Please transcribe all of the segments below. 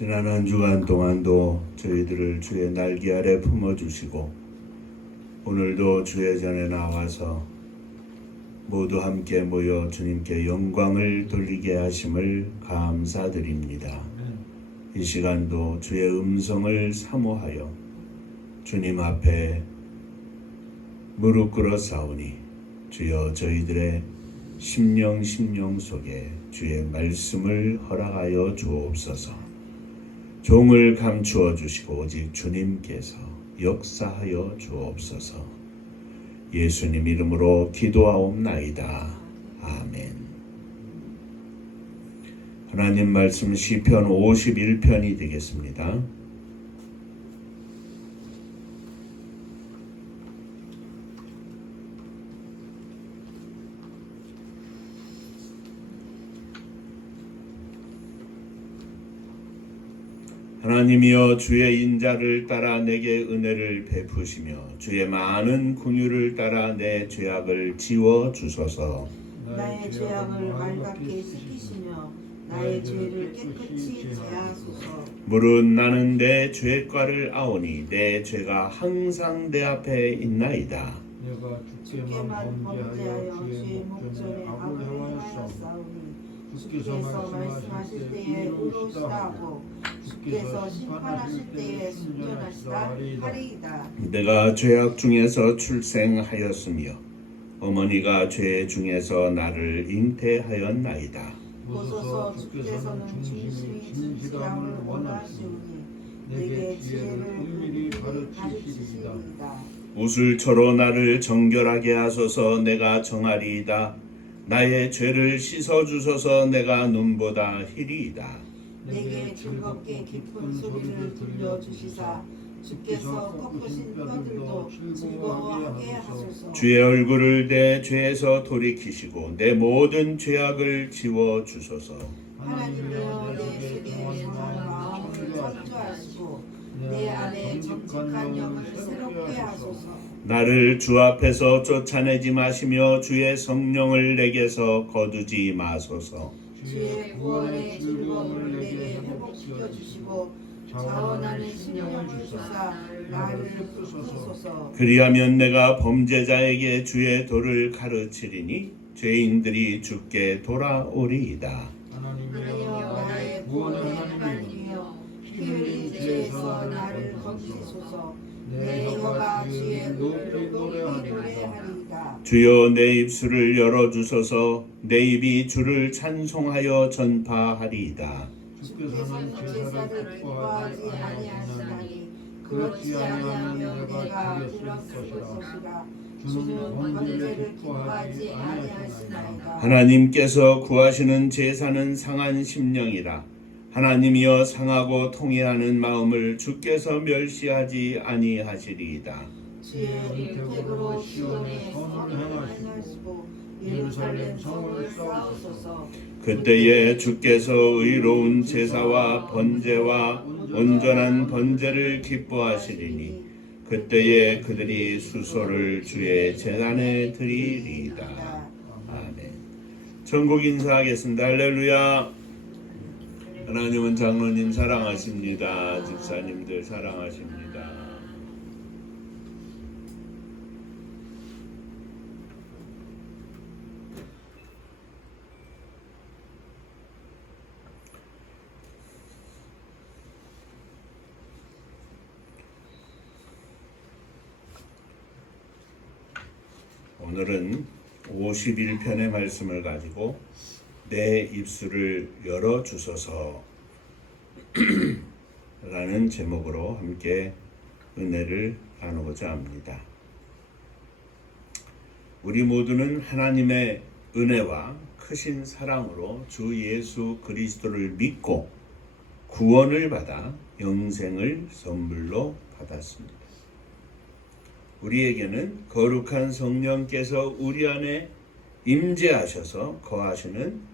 지난 한 주간 동안도 저희들을 주의 날개 아래 품어주시고 오늘도 주의 전에 나와서 모두 함께 모여 주님께 영광을 돌리게 하심을 감사드립니다. 이 시간도 주의 음성을 사모하여 주님 앞에 무릎 꿇어 싸우니 주여 저희들의 심령 속에 주의 말씀을 허락하여 주옵소서. 종을 감추어 주시고 오직 주님께서 역사하여 주옵소서. 예수님 이름으로 기도하옵나이다. 아멘. 하나님 말씀 시편 51편이 되겠습니다. 하나님이여 주의 인자를 따라 내게 은혜를 베푸시며 주의 많은 긍휼을 따라 내 죄악을 지워 주소서. 나의 죄악을 말갛게 씻기시며 나의 죄를 깨끗이 제하소서. 무릇 나는 내 죄과를 아오니 내 죄가 항상 내 앞에 있나이다. 내가 주께만 범죄하여 주의 목전에 악을 행하였사오니 주께서 말씀하실 때에 의로우시다 하고 주께서 심판하실 때에 순전하시다 하리이다. 내가 죄악 중에서 출생하였으며 어머니가 죄 중에서 나를 잉태하였나이다. 보소서 주께서는 진실이 진실함을 원하시오니 내게 지혜를 은밀히 가르치시리이다. 우슬초로 나를 정결하게 하소서. 내가 정하리이다. 나의 죄를 씻어주소서. 내가 눈보다 희리이다. 내게 즐겁게 기쁜 소리를 들려주시사 주께서 꺾으신 뼈들도 즐거워하게 하소서. 주의 얼굴을 내 죄에서 돌이키시고 내 모든 죄악을 지워주소서. 하나님이여 내 속에 정한 마음을 창조하시고 내 안에 정직한 영을 새롭게 하소서. 나를 주 앞에서 쫓아내지 마시며 주의 성령을 내게서 거두지 마소서. 주의 구원의 즐거움을 내게 회복시켜 주시고 자원하는 신령을 주사 나를 부수소서. 그리하면 내가 범죄자에게 주의 도를 가르치리니 죄인들이 주께 돌아오리이다. 하나님이여 나의 구원의 하나님이여 피 흘린 죄에서 나를 건지소서. 내 영혼아 주의 노래를 노래하리이다. 주여 내 입술을 열어주소서. 내 입이 주를 찬송하여 전파하리이다. 주께서는 제사를 기뻐하지 아니하시나니 그렇지 아니하면 내가 들었을 것이라. 주는 번제를 기뻐하지 아니하시나이다. 하나님께서 구하시는 제사는 상한 심령이라. 하나님이여 상하고 통회하는 마음을 주께서 멸시하지 아니하시리이다. 주의 일택으로 시온에 선을 행하시고 예루살렘 성을 쌓으소서. 그때에 주께서 의로운 제사와 번제와 온전한 번제를 기뻐하시리니 그때에 그들이 수소를 주의 제단에 드리리이다. 아멘. 천국 인사하겠습니다. 할렐루야. 하나님은 장로님 사랑하십니다. 집사님들 사랑하십니다. 오늘은 51편의 말씀을 가지고 내 입술을 열어주소서 라는 제목으로 함께 은혜를 나누고자 합니다. 우리 모두는 하나님의 은혜와 크신 사랑으로 주 예수 그리스도를 믿고 구원을 받아 영생을 선물로 받았습니다. 우리에게는 거룩한 성령께서 우리 안에 임재하셔서 거하시는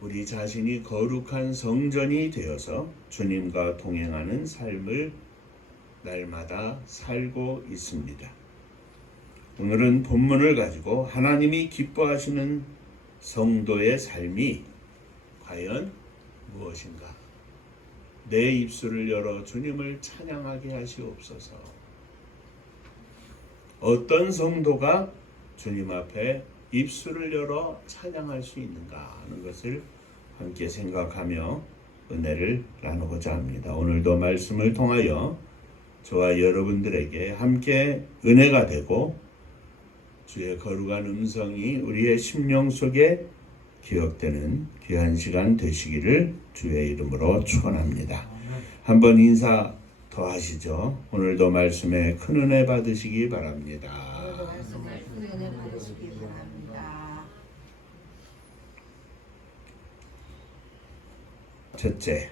우리 자신이 거룩한 성전이 되어서 주님과 동행하는 삶을 날마다 살고 있습니다. 오늘은 본문을 가지고 하나님이 기뻐하시는 성도의 삶이 과연 무엇인가 내 입술을 열어 주님을 찬양하게 하시옵소서. 어떤 성도가 주님 앞에 입술을 열어 찬양할 수 있는가 하는 것을 함께 생각하며 은혜를 나누고자 합니다. 오늘도 말씀을 통하여 저와 여러분들에게 함께 은혜가 되고 주의 거룩한 음성이 우리의 심령 속에 기억되는 귀한 시간 되시기를 주의 이름으로 축원합니다. 한번 인사 더 하시죠. 오늘도 말씀에 큰 은혜 받으시기 바랍니다. 말씀을 큰 은혜 받으시기 바랍니다. 첫째,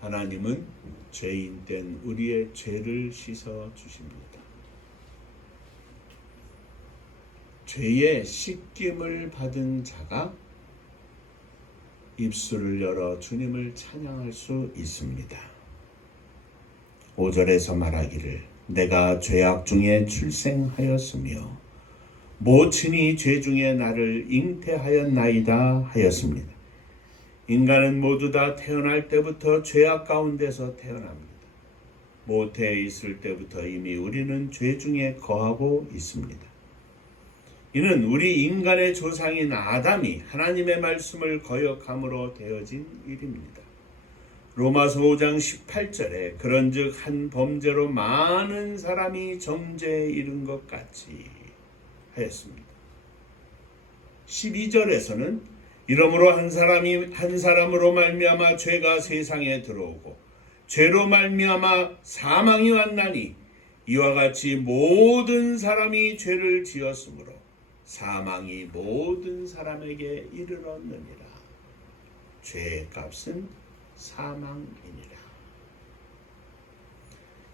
하나님은 죄인된 우리의 죄를 씻어 주십니다. 죄의 씻김을 받은 자가 입술을 열어 주님을 찬양할 수 있습니다. 5절에서 말하기를 내가 죄악 중에 출생하였으며 모친이 죄 중에 나를 잉태하였나이다 하였습니다. 인간은 모두 다 태어날 때부터 죄악 가운데서 태어납니다. 모태에 있을 때부터 이미 우리는 죄 중에 거하고 있습니다. 이는 우리 인간의 조상인 아담이 하나님의 말씀을 거역함으로 되어진 일입니다. 로마서 5장 18절에 그런즉 한 범죄로 많은 사람이 정죄에 이른 것 같이 하였습니다. 12절에서는 이러므로 한 사람으로 말미암아 죄가 세상에 들어오고 죄로 말미암아 사망이 왔나니 이와 같이 모든 사람이 죄를 지었으므로 사망이 모든 사람에게 이르렀느니라. 죄의 값은 사망이니라.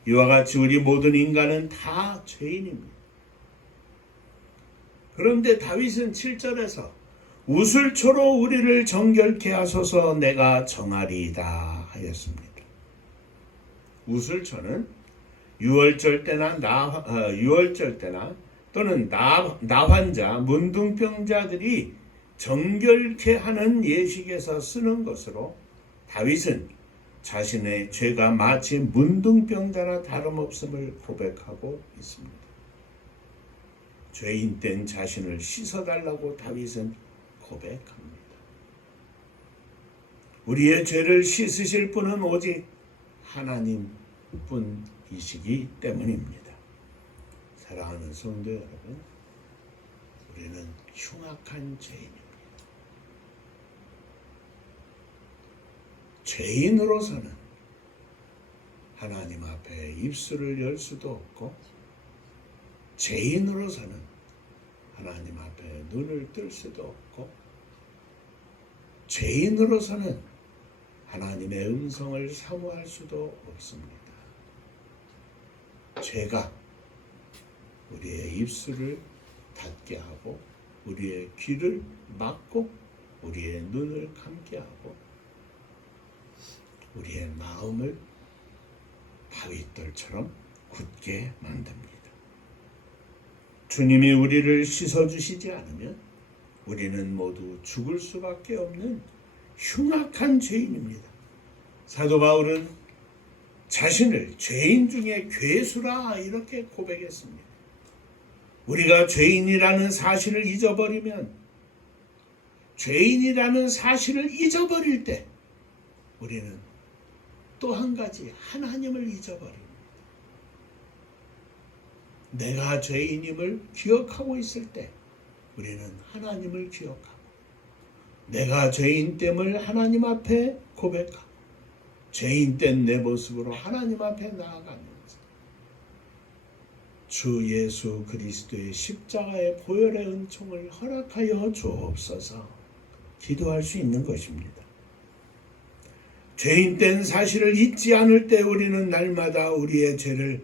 이와 같이 우리 모든 인간은 다 죄인입니다. 그런데 다윗은 7절에서 우슬초로 우리를 정결케 하소서 내가 정하리이다 하였습니다. 우슬초는 유월절 때나 또는 나환자, 문둥병자들이 정결케 하는 예식에서 쓰는 것으로 다윗은 자신의 죄가 마치 문둥병자나 다름없음을 고백하고 있습니다. 죄인된 자신을 씻어달라고 다윗은 고백합니다. 우리의 죄를 씻으실 분은 오직 하나님뿐이시기 때문입니다. 사랑하는 성도 여러분, 우리는 흉악한 죄인입니다. 죄인으로서는 하나님 앞에 입술을 열 수도 없고 죄인으로서는 하나님 앞에 눈을 뜰 수도 없고 죄인으로서는 하나님의 음성을 사모할 수도 없습니다. 죄가 우리의 입술을 닫게 하고 우리의 귀를 막고 우리의 눈을 감게 하고 우리의 마음을 바위돌처럼 굳게 만듭니다. 주님이 우리를 씻어주시지 않으면 우리는 모두 죽을 수밖에 없는 흉악한 죄인입니다. 사도 바울은 자신을 죄인 중에 괴수라 이렇게 고백했습니다. 우리가 죄인이라는 사실을 잊어버리면 죄인이라는 사실을 잊어버릴 때 우리는 또 한 가지 하나님을 잊어버립니다. 내가 죄인임을 기억하고 있을 때 우리는 하나님을 기억하고 내가 죄인됨을 하나님 앞에 고백하고 죄인된 내 모습으로 하나님 앞에 나아가는 주 예수 그리스도의 십자가의 보혈의 은총을 허락하여 주옵소서 기도할 수 있는 것입니다. 죄인된 사실을 잊지 않을 때 우리는 날마다 우리의 죄를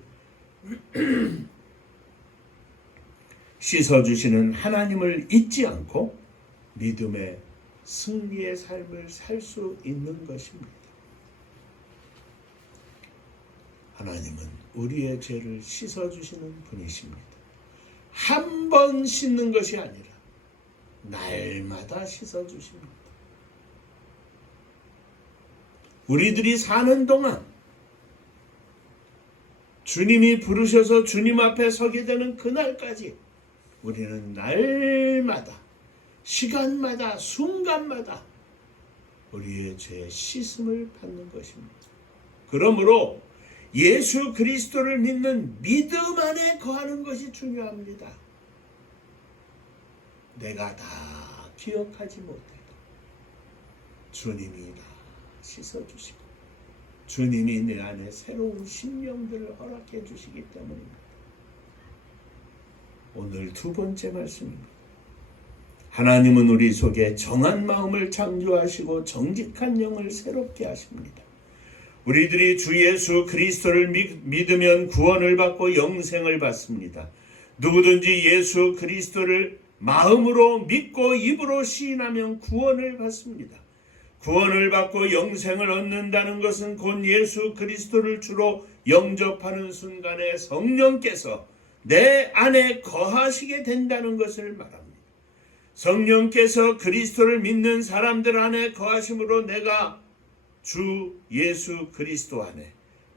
씻어주시는 하나님을 잊지 않고 믿음의 승리의 삶을 살 수 있는 것입니다. 하나님은 우리의 죄를 씻어주시는 분이십니다. 한 번 씻는 것이 아니라 날마다 씻어주십니다. 우리들이 사는 동안 주님이 부르셔서 주님 앞에 서게 되는 그날까지 우리는 날마다, 시간마다, 순간마다 우리의 죄 씻음을 받는 것입니다. 그러므로 예수 그리스도를 믿는 믿음 안에 거하는 것이 중요합니다. 내가 다 기억하지 못해도 주님이 다 씻어주시고 주님이 내 안에 새로운 심령들을 허락해 주시기 때문입니다. 오늘 두 번째 말씀입니다. 하나님은 우리 속에 정한 마음을 창조하시고 정직한 영을 새롭게 하십니다. 우리들이 주 예수 그리스도를 믿으면 구원을 받고 영생을 받습니다. 누구든지 예수 그리스도를 마음으로 믿고 입으로 시인하면 구원을 받습니다. 구원을 받고 영생을 얻는다는 것은 곧 예수 그리스도를 주로 영접하는 순간에 성령께서 내 안에 거하시게 된다는 것을 말합니다. 성령께서 그리스도를 믿는 사람들 안에 거하심으로 내가 주 예수 그리스도 안에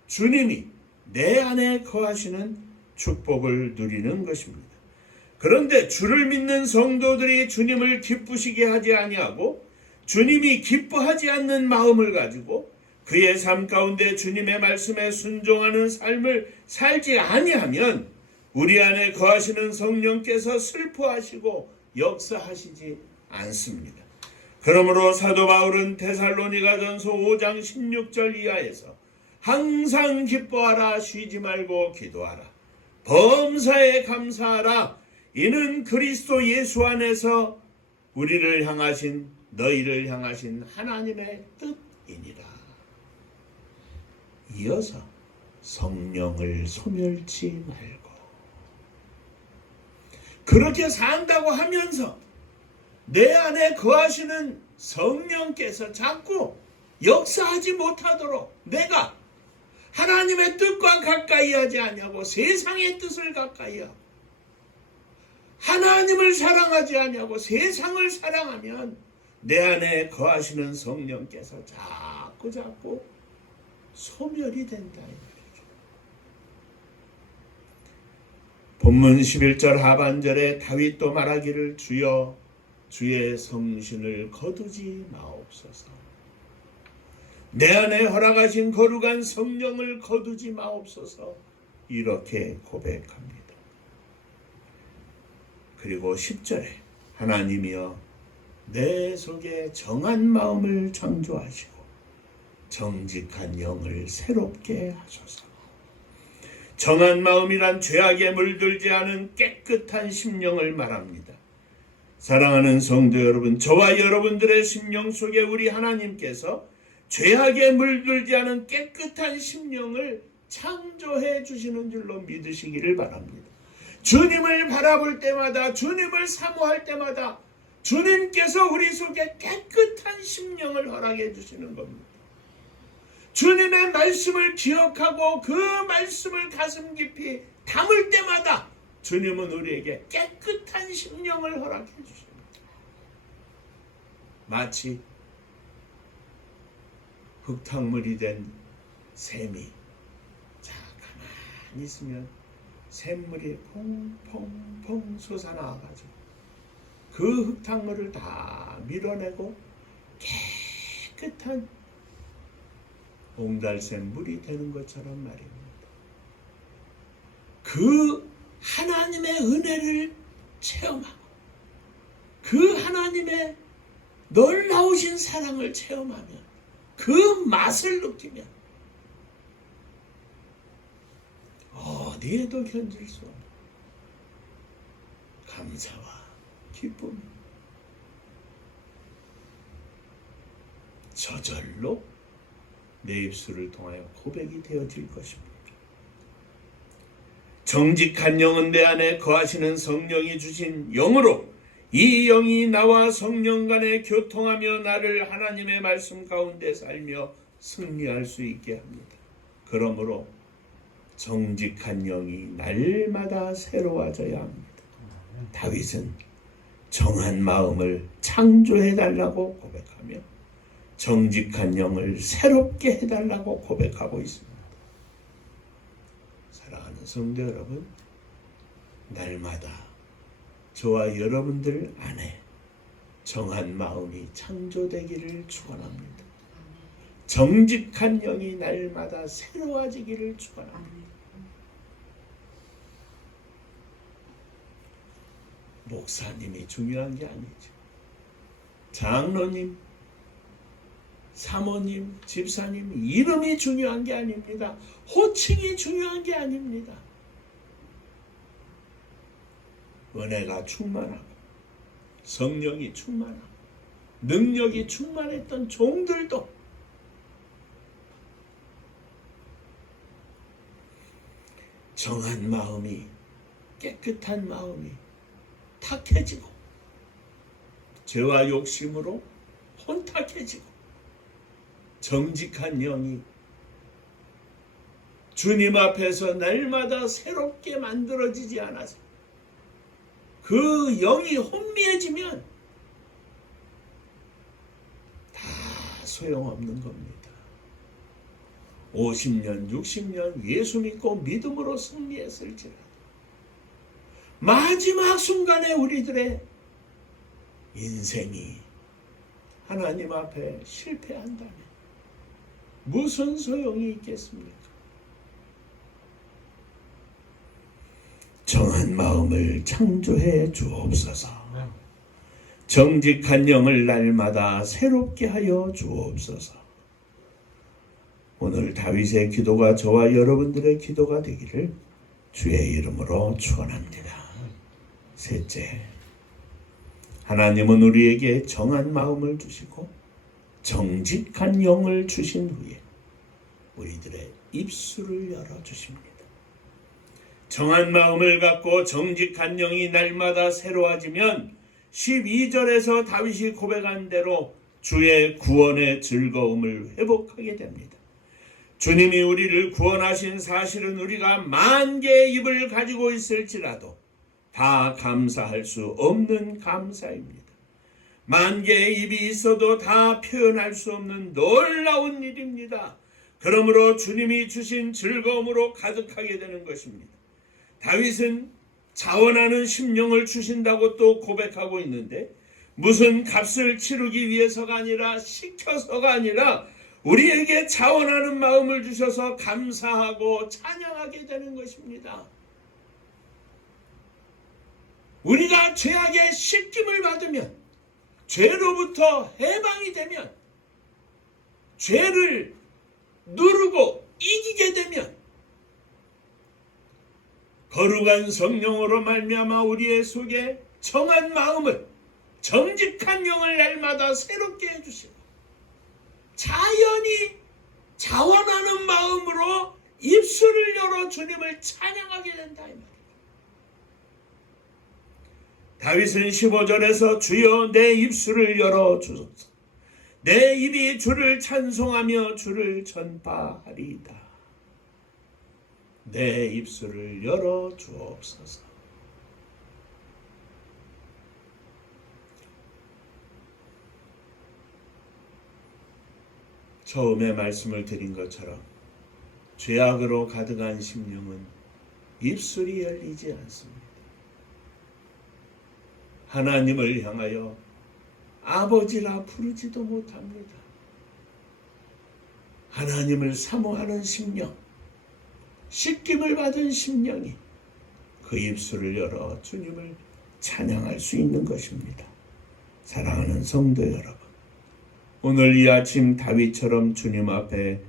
주님이 내 안에 거하시는 축복을 누리는 것입니다. 그런데 주를 믿는 성도들이 주님을 기쁘시게 하지 아니하고 주님이 기뻐하지 않는 마음을 가지고 그의 삶 가운데 주님의 말씀에 순종하는 삶을 살지 아니하면 우리 안에 거하시는 성령께서 슬퍼하시고 역사하시지 않습니다. 그러므로 사도 바울은 데살로니가전서 5장 16절 이하에서 항상 기뻐하라, 쉬지 말고 기도하라, 범사에 감사하라, 이는 그리스도 예수 안에서 우리를 향하신 너희를 향하신 하나님의 뜻이니라. 이어서 성령을 소멸치 말고, 그렇게 산다고 하면서 내 안에 거하시는 성령께서 자꾸 역사하지 못하도록 내가 하나님의 뜻과 가까이 하지 아니하고 세상의 뜻을 가까이 하고 하나님을 사랑하지 아니하고 세상을 사랑하면 내 안에 거하시는 성령께서 자꾸 소멸이 된다. 본문 11절 하반절에 다윗도 말하기를 주여 주의 성신을 거두지 마옵소서. 내 안에 허락하신 거룩한 성령을 거두지 마옵소서. 이렇게 고백합니다. 그리고 10절에 하나님이여 내 속에 정한 마음을 창조하시고 정직한 영을 새롭게 하소서. 정한 마음이란 죄악에 물들지 않은 깨끗한 심령을 말합니다. 사랑하는 성도 여러분, 저와 여러분들의 심령 속에 우리 하나님께서 죄악에 물들지 않은 깨끗한 심령을 창조해 주시는 줄로 믿으시기를 바랍니다. 주님을 바라볼 때마다, 주님을 사모할 때마다 주님께서 우리 속에 깨끗한 심령을 허락해 주시는 겁니다. 주님의 말씀을 기억하고 그 말씀을 가슴 깊이 담을 때마다 주님은 우리에게 깨끗한 심령을 허락해 주십니다. 마치 흙탕물이 된 샘이 가만히 있으면 샘물이 퐁퐁퐁 솟아나와가지고 그 흙탕물을 다 밀어내고 깨끗한 옹달샘 물이 되는 것처럼 말입니다. 그 하나님의 은혜를 체험하고 그 하나님의 놀라우신 사랑을 체험하면 그 맛을 느끼면 어디에도 견딜 수 없는 감사와 기쁨, 저절로 내 입술을 통하여 고백이 되어질 것입니다. 정직한 영은 내 안에 거하시는 성령이 주신 영으로 이 영이 나와 성령 간에 교통하며 나를 하나님의 말씀 가운데 살며 승리할 수 있게 합니다. 그러므로 정직한 영이 날마다 새로워져야 합니다. 다윗은 정한 마음을 창조해달라고 고백하며 정직한 영을 새롭게 해달라고 고백하고 있습니다. 사랑하는 성도 여러분, 날마다 저와 여러분들 안에 정한 마음이 창조되기를 축원합니다. 정직한 영이 날마다 새로워지기를 축원합니다. 목사님이 중요한 게 아니죠. 장로님, 사모님, 집사님 이름이 중요한 게 아닙니다. 호칭이 중요한 게 아닙니다. 은혜가 충만하고 성령이 충만하고 능력이 충만했던 종들도 정한 마음이, 깨끗한 마음이 탁해지고 죄와 욕심으로 혼탁해지고 정직한 영이 주님 앞에서 날마다 새롭게 만들어지지 않아서 그 영이 혼미해지면 다 소용없는 겁니다. 50년, 60년 예수 믿고 믿음으로 승리했을지라도 마지막 순간에 우리들의 인생이 하나님 앞에 실패한다면 무슨 소용이 있겠습니까? 정한 마음을 창조해 주옵소서. 정직한 영을 날마다 새롭게 하여 주옵소서. 오늘 다윗의 기도가 저와 여러분들의 기도가 되기를 주의 이름으로 축원합니다. 셋째, 하나님은 우리에게 정한 마음을 주시고 정직한 영을 주신 후에 우리들의 입술을 열어주십니다. 정한 마음을 갖고 정직한 영이 날마다 새로워지면 12절에서 다윗이 고백한 대로 주의 구원의 즐거움을 회복하게 됩니다. 주님이 우리를 구원하신 사실은 우리가 만 개의 입을 가지고 있을지라도 다 감사할 수 없는 감사입니다. 만 개의 입이 있어도 다 표현할 수 없는 놀라운 일입니다. 그러므로 주님이 주신 즐거움으로 가득하게 되는 것입니다. 다윗은 자원하는 심령을 주신다고 또 고백하고 있는데 무슨 값을 치르기 위해서가 아니라 시켜서가 아니라 우리에게 자원하는 마음을 주셔서 감사하고 찬양하게 되는 것입니다. 우리가 죄악의 씻김을 받으면, 죄로부터 해방이 되면, 죄를 누르고 이기게 되면 거룩한 성령으로 말미암아 우리의 속에 정한 마음을, 정직한 영을 날마다 새롭게 해주시고 자연히 자원하는 마음으로 입술을 열어 주님을 찬양하게 된다 이 말이에요. 다윗은 15절에서 주여 내 입술을 열어 주소서. 내 입이 주를 찬송하며 주를 전파하리이다. 내 입술을 열어 주옵소서. 처음에 말씀을 드린 것처럼 죄악으로 가득한 심령은 입술이 열리지 않습니다. 하나님을 향하여 아버지라 부르지도 못합니다. 하나님을 사모하는 심령, 씻김을 받은 심령이 그 입술을 열어 주님을 찬양할 수 있는 것입니다. 사랑하는 성도 여러분, 오늘 이 아침 다윗처럼 주님 앞에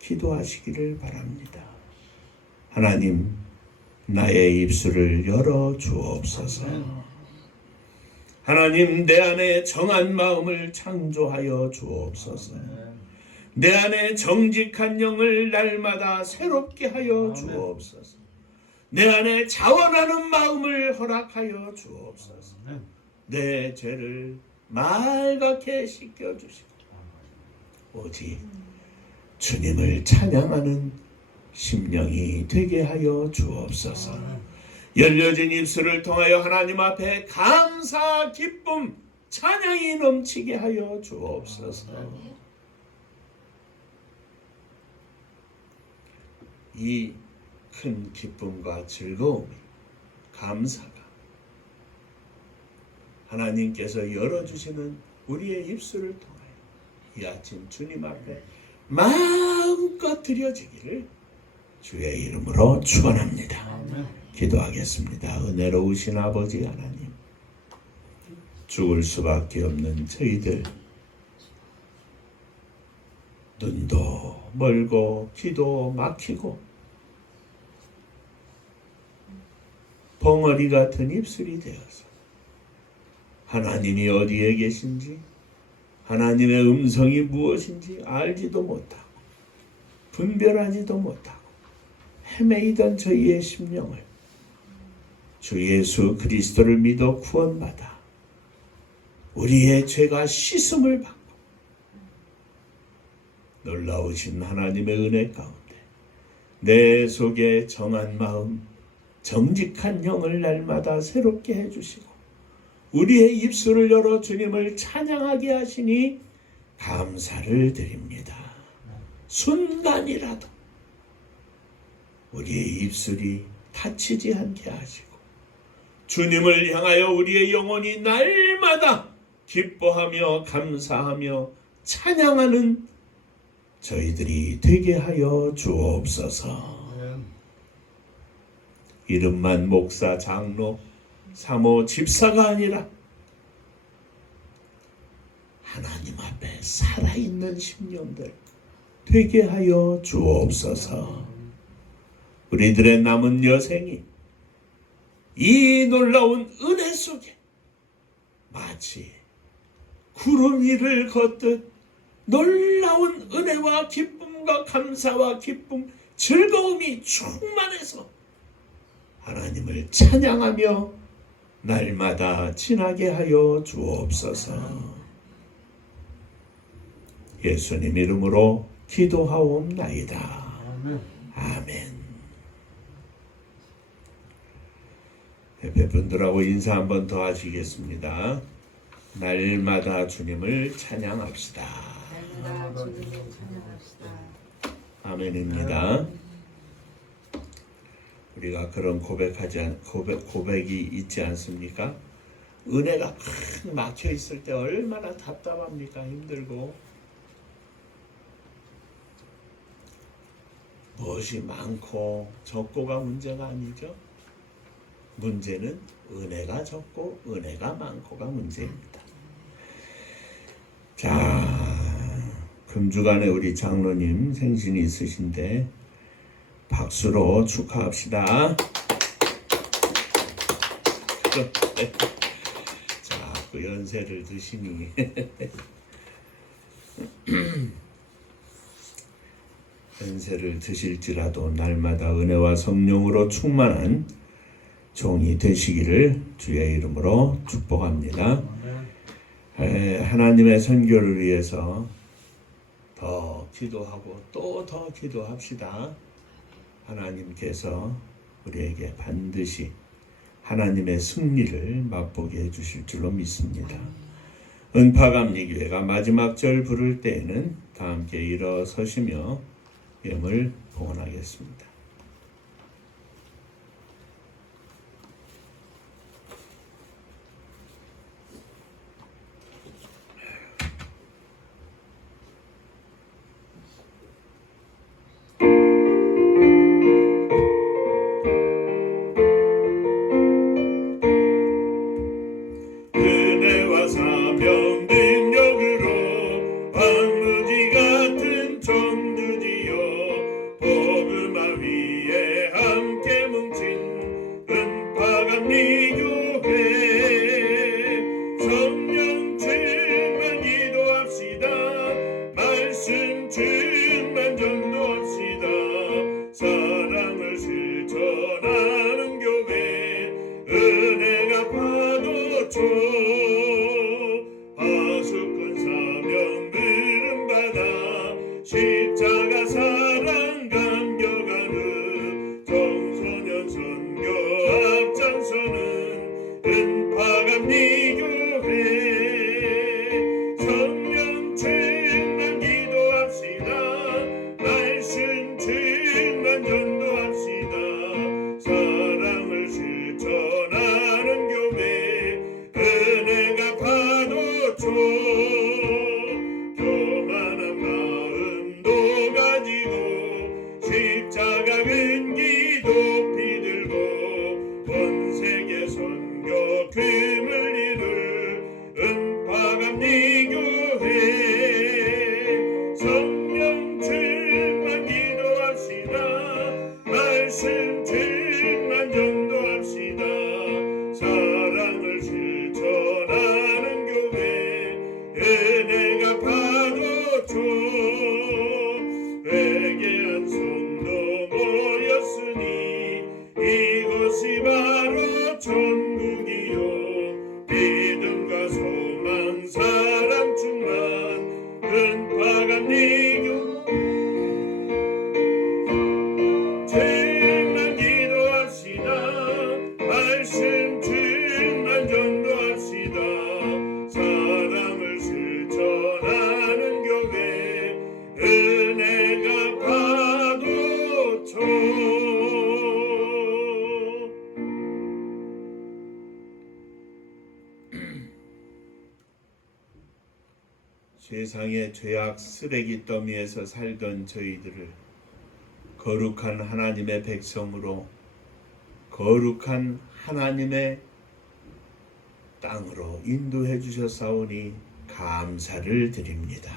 기도하시기를 바랍니다. 하나님, 나의 입술을 열어 주옵소서. 하나님, 내 안에 정한 마음을 창조하여 주옵소서. 내 안에 정직한 영을 날마다 새롭게 하여 주옵소서. 내 안에 자원하는 마음을 허락하여 주옵소서. 내 죄를 맑게 씻겨주시고 오직 주님을 찬양하는 심령이 되게 하여 주옵소서. 열려진 입술을 통하여 하나님 앞에 감사, 기쁨, 찬양이 넘치게 하여 주옵소서. 이 큰 기쁨과 즐거움이, 감사가 하나님께서 열어주시는 우리의 입술을 통하여 이 아침 주님 앞에 마음껏 드려지기를 주의 이름으로 축원합니다. 기도하겠습니다. 은혜로우신 아버지 하나님, 죽을 수밖에 없는 저희들, 눈도 멀고 귀도 막히고 벙어리 같은 입술이 되어서 하나님이 어디에 계신지, 하나님의 음성이 무엇인지 알지도 못하고 분별하지도 못하고 헤매이던 저희의 심령을 주 예수 그리스도를 믿어 구원받아 우리의 죄가 씻음을 받고 놀라우신 하나님의 은혜 가운데 내 속에 정한 마음, 정직한 영을 날마다 새롭게 해주시고 우리의 입술을 열어 주님을 찬양하게 하시니 감사를 드립니다. 순간이라도 우리의 입술이 다치지 않게 하시고 주님을 향하여 우리의 영혼이 날마다 기뻐하며 감사하며 찬양하는 저희들이 되게 하여 주옵소서. 이름만 목사, 장로, 사모, 집사가 아니라 하나님 앞에 살아있는 심령들 되게 하여 주옵소서. 우리들의 남은 여생이 이 놀라운 은혜 속에 마치 구름 위를 걷듯 놀라운 은혜와 기쁨과 감사와 기쁨, 즐거움이 충만해서 하나님을 찬양하며 날마다 지나게 하여 주옵소서. 예수님 이름으로 기도하옵나이다. 아멘. 옆에 분들하고 인사 한번 더 하시겠습니다. 날마다 주님을 찬양합시다. 날마다 주님을 찬양합시다. 아멘입니다. 우리가 그런 고백이 있지 않습니까? 은혜가 막 막혀 있을 때 얼마나 답답합니까? 힘들고 무엇이 많고 적고가 문제가 아니죠. 문제는 은혜가 적고 은혜가 많고가 문제입니다. 자, 금주간에 우리 장로님 생신이 있으신데 박수로 축하합시다. 자, 그 연세를 드시니 연세를 드실지라도 날마다 은혜와 성령으로 충만한 종이 되시기를 주의 이름으로 축복합니다. 하나님의 선교를 위해서 더 기도하고 또 더 기도합시다. 하나님께서 우리에게 반드시 하나님의 승리를 맛보게 해주실 줄로 믿습니다. 은파감리교회가 마지막 절 부를 때에는 다 함께 일어서시며 예물 봉헌하겠습니다. 은혜와 사명 능력으로 황무지 같은 종주지요 복음화 위 세상의 죄악 쓰레기 더미에서 살던 저희들을 거룩한 하나님의 백성으로 거룩한 하나님의 땅으로 인도해 주셨사오니 감사를 드립니다.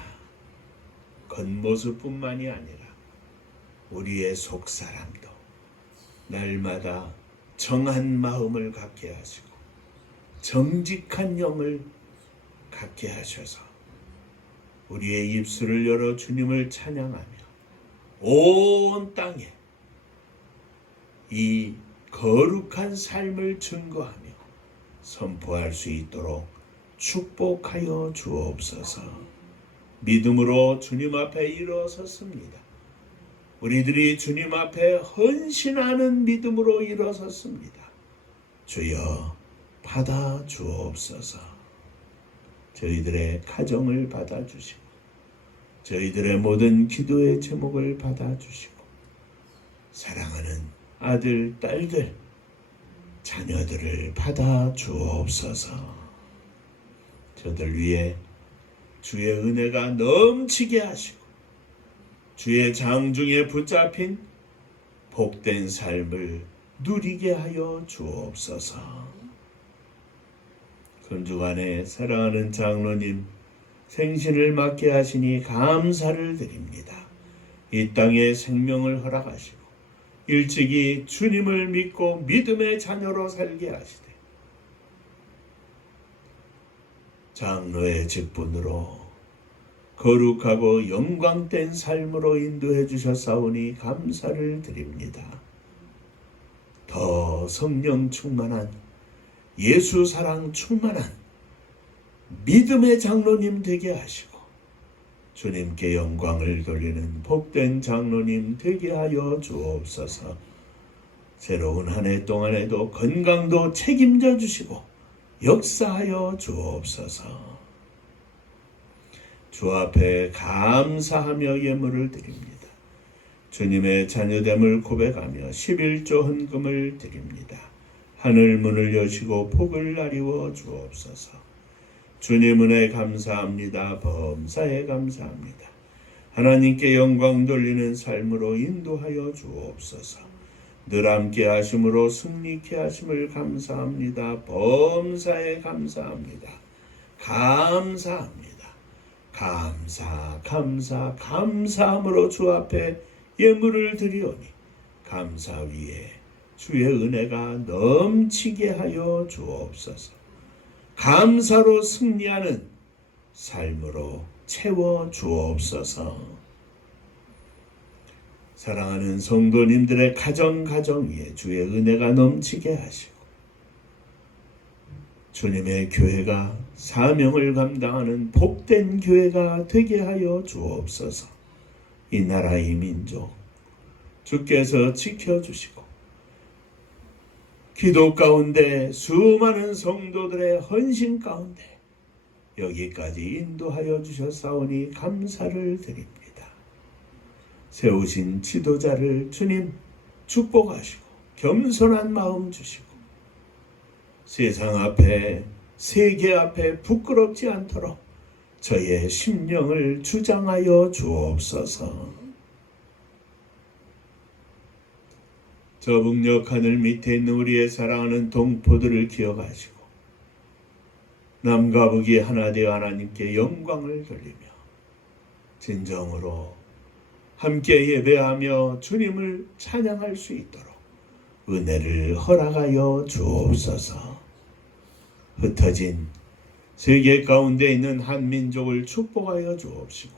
겉모습뿐만이 아니라 우리의 속사람도 날마다 정한 마음을 갖게 하시고 정직한 영을 갖게 하셔서 우리의 입술을 열어 주님을 찬양하며 온 땅에 이 거룩한 삶을 증거하며 선포할 수 있도록 축복하여 주옵소서. 믿음으로 주님 앞에 일어섰습니다. 우리들이 주님 앞에 헌신하는 믿음으로 일어섰습니다. 주여 받아 주옵소서. 저희들의 가정을 받아주시고 저희들의 모든 기도의 제목을 받아주시고 사랑하는 아들, 딸들, 자녀들을 받아 주옵소서. 저들 위에 주의 은혜가 넘치게 하시고 주의 장중에 붙잡힌 복된 삶을 누리게 하여 주옵소서. 금주간에 사랑하는 장로님 생신을 맞게 하시니 감사를 드립니다. 이 땅에 생명을 허락하시고 일찍이 주님을 믿고 믿음의 자녀로 살게 하시되 장로의 직분으로 거룩하고 영광된 삶으로 인도해 주셨사오니 감사를 드립니다. 더 성령 충만한 예수 사랑 충만한 믿음의 장로님 되게 하시고 주님께 영광을 돌리는 복된 장로님 되게 하여 주옵소서. 새로운 한 해 동안에도 건강도 책임져 주시고 역사하여 주옵소서. 주 앞에 감사하며 예물을 드립니다. 주님의 자녀됨을 고백하며 11조 헌금을 드립니다. 하늘 문을 여시고 복을 나리워 주옵소서. 주님 은혜 감사합니다. 범사에 감사합니다. 하나님께 영광 돌리는 삶으로 인도하여 주옵소서. 늘 함께 하심으로 승리케 하심을 감사합니다. 범사에 감사합니다. 감사합니다. 감사함으로 주 앞에 예물을 드리오니 감사 위에 주의 은혜가 넘치게 하여 주옵소서. 감사로 승리하는 삶으로 채워 주옵소서. 사랑하는 성도님들의 가정 위에 주의 은혜가 넘치게 하시고 주님의 교회가 사명을 감당하는 복된 교회가 되게 하여 주옵소서. 이 나라 이 민족 주께서 지켜주시고 기도 가운데 수많은 성도들의 헌신 가운데 여기까지 인도하여 주셨사오니 감사를 드립니다. 세우신 지도자를 주님 축복하시고 겸손한 마음 주시고 세상 앞에 세계 앞에 부끄럽지 않도록 저의 심령을 주장하여 주옵소서. 저 북녘 하늘 밑에 있는 우리의 사랑하는 동포들을 기억하시고 남과 북이 하나 되어 하나님께 영광을 돌리며 진정으로 함께 예배하며 주님을 찬양할 수 있도록 은혜를 허락하여 주옵소서. 흩어진 세계 가운데 있는 한민족을 축복하여 주옵시고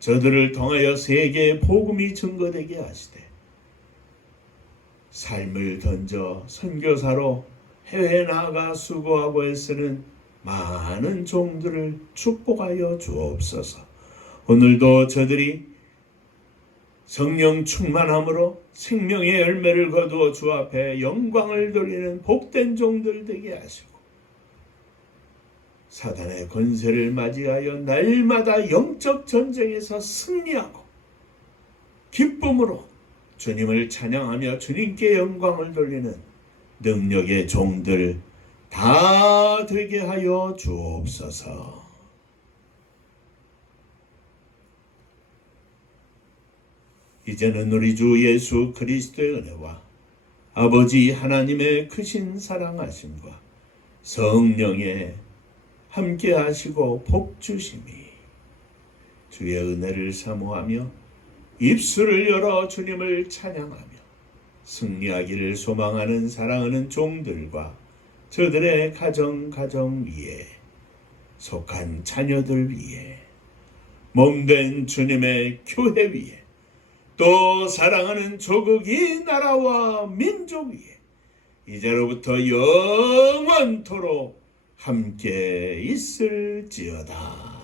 저들을 통하여 세계의 복음이 증거되게 하시되 삶을 던져 선교사로 해외에 나아가 수고하고 애쓰는 많은 종들을 축복하여 주옵소서. 오늘도 저들이 성령 충만함으로 생명의 열매를 거두어 주 앞에 영광을 돌리는 복된 종들 되게 하시고 사단의 권세를 맞이하여 날마다 영적 전쟁에서 승리하고 기쁨으로 주님을 찬양하며 주님께 영광을 돌리는 능력의 종들 다 되게 하여 주옵소서. 이제는 우리 주 예수 그리스도의 은혜와 아버지 하나님의 크신 사랑하심과 성령의 함께 하시고 복 주심이 주의 은혜를 사모하며 입술을 열어 주님을 찬양하며 승리하기를 소망하는 사랑하는 종들과 저들의 가정 위에 속한 자녀들 위에 몸된 주님의 교회 위에 또 사랑하는 조국 이 나라와 민족 위에 이제로부터 영원토록 함께 있을지어다.